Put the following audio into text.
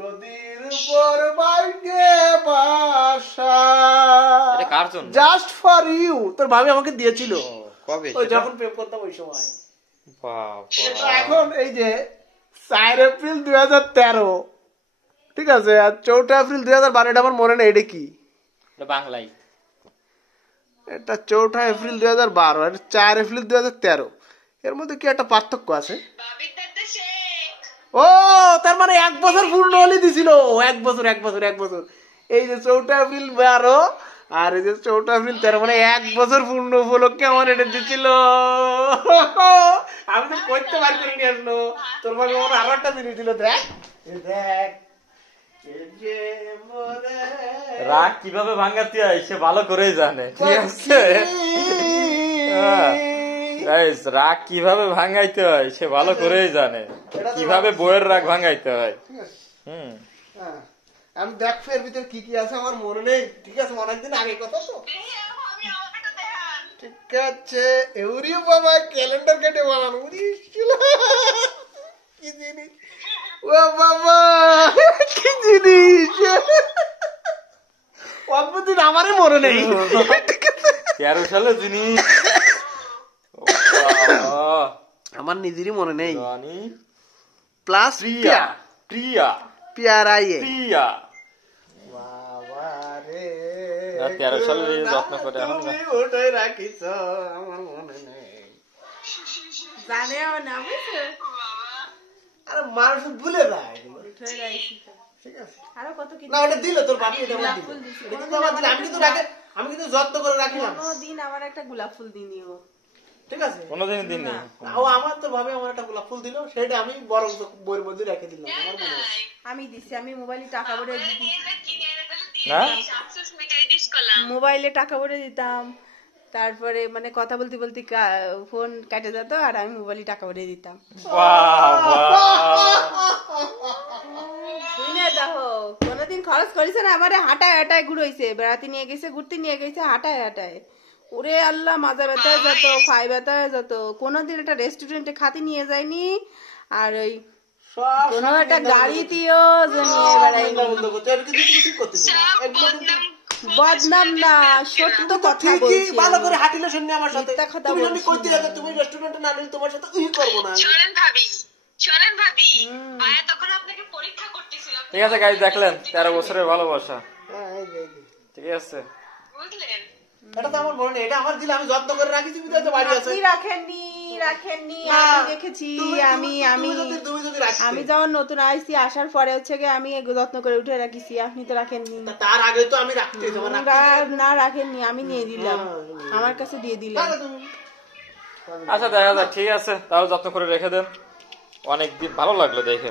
নদীর উপর বাইকে বাসা, এটা কার জন্য? Just for you. তোর ভাবি আমাকে দিয়েছিল কবে? ওই যখন প্রেম করতাম ওই সময়। বাবা, এখন এই যে 4 এপ্রিল 2013, ঠিক আছে, আর 4 এপ্রিল 2012, এটা আমার মনে নেই এটা কি। এটা বাংলায়। এটা 4 এপ্রিল 2012, এটা 4 এপ্রিল 2013। এর মধ্যে কি একটা পার্থক্য আছে? ও তার মানে 1 বছর পূর্ণ হলে দিছিল। 1 বছর। এই যে 4 এপ্রিল 12 আর এই যে 4 এপ্রিল 13, মানে 1 বছর পূর্ণ উপলক্ষে আমার এটা দিছিল। আমি তো করতে পারি করে নিয়ে আসলো। তোর ভাবে আমার আরো একটা জিনিস দিল। দেখ দেখ, রাগ কিভাবে ভাঙাতে হয় সে ভালো করেই জানে, ঠিক আছে? রাগ কিভাবে ভাঙাইতে হয় সে ভালো করেই জানে, কিভাবে বইয়ের রাগ ভাঙাইতে হয়। আমি দেখ ফের ভিতরে কি কি আছে আমার মনে নেই, ঠিক আছে, অনেকদিন আগে কথা তো। ঠিক আছে, এউরি বাবা ক্যালেন্ডার কেটে বানানো কি জিনিস, ও বাবা কি জিনিস, অদ্ভুত, আমারই মনে নেই। 13 সালে জিনিস আমার নিজেরই মনে নেই। রানী প্লাস প্রিয়া, প্রিয়া পিয়ারাইয়ে প্রিয়া। বাবা রে, 13 সালে যত্ন করে এখন তুমি উঠে রাখিছ আমার মনে নেই। জানে আমার নাম হয়েছে। আরে মানুষ ভুলে যায়। ঠিক আছে, আরো কত কি না ওটা দিল তোর বাপি, এটা আমার দিল, এটা কিন্তু আমার দিল। আমি কিন্তু যত্ন করে রাখিলাম। কোনদিন আমার একটা গোলাপ ফুল দিনিও, ঠিক আছে, কোনোদিন দিন নেই। ও আমার তো ভাবে আমার একটা গোলাপ ফুল দিল, সেটা আমি বরং বইয়ের মধ্যে রেখে দিলাম। আমার মনে আছে আমি দিছি, আমি মোবাইলে টাকা ভরে দিতাম, না মোবাইলে টাকা ভরে দিতাম। তারপরে মানে কথা বলতে বলতে ফোন কেটে যেত আর আমি মোবাইলে টাকা ভরে দিতাম। শুনে দেখো কোনোদিন খরচ করেছে না আমারে, হাঁটায় হাঁটায় ঘুরোইছে, বেড়াতে নিয়ে গেছে, ঘুরতে নিয়ে গেছে, হাঁটায় হাঁটায়। ওরে আল্লাহ, মাজা ব্যথা হয়ে যেত, ফাই ব্যথা হয়ে যেত। কোনোদিন একটা রেস্টুরেন্টে খাতে নিয়ে যায়নি, আর ওই কোনো একটা গাড়িতেও নিয়ে বেড়াইনি। বদনাম না, সত্য কথা বলছি। ভালো করে হাঁটিলে শুননি আমার সাথে, মিথ্যা কথা তুমি বলছি কইতে না। যাবে, তুমি রেস্টুরেন্টে না নিলে তোমার সাথে ই করব না। শোনেন ভাবি ভাইয়া তখন আপনাকে পরীক্ষা করতেছিল, ঠিক আছে গাইস, দেখলেন 13 বছরের ভালোবাসা, হ্যাঁ, এই যে, এই যে। ঠিক আছে। বুঝলেন? এটা তো আমার মনে নেই, এটা আমার দিলে আমি যত্ন করে রাখিছি, বিধাতে বাড়ি আছে। আপনি রাখেননি, না, আমি দেখেছি। তুমি যদি রাখতে। আমি যখন নতুন আইছি, আসার পরে হচ্ছে গিয়ে আমি যত্ন করে উঠে রাখিছি, আপনি তো রাখেননি। তার আগে তো আমি রাখতে, তোমার না রাখেননি, আমি নিয়ে দিলাম, আমার কাছে দিয়ে দিলাম। আচ্ছা দেখা যাক, ঠিক আছে, তাহলে যত্ন করে রেখে দেন। অনেকদিন ভালো লাগলো দেখে।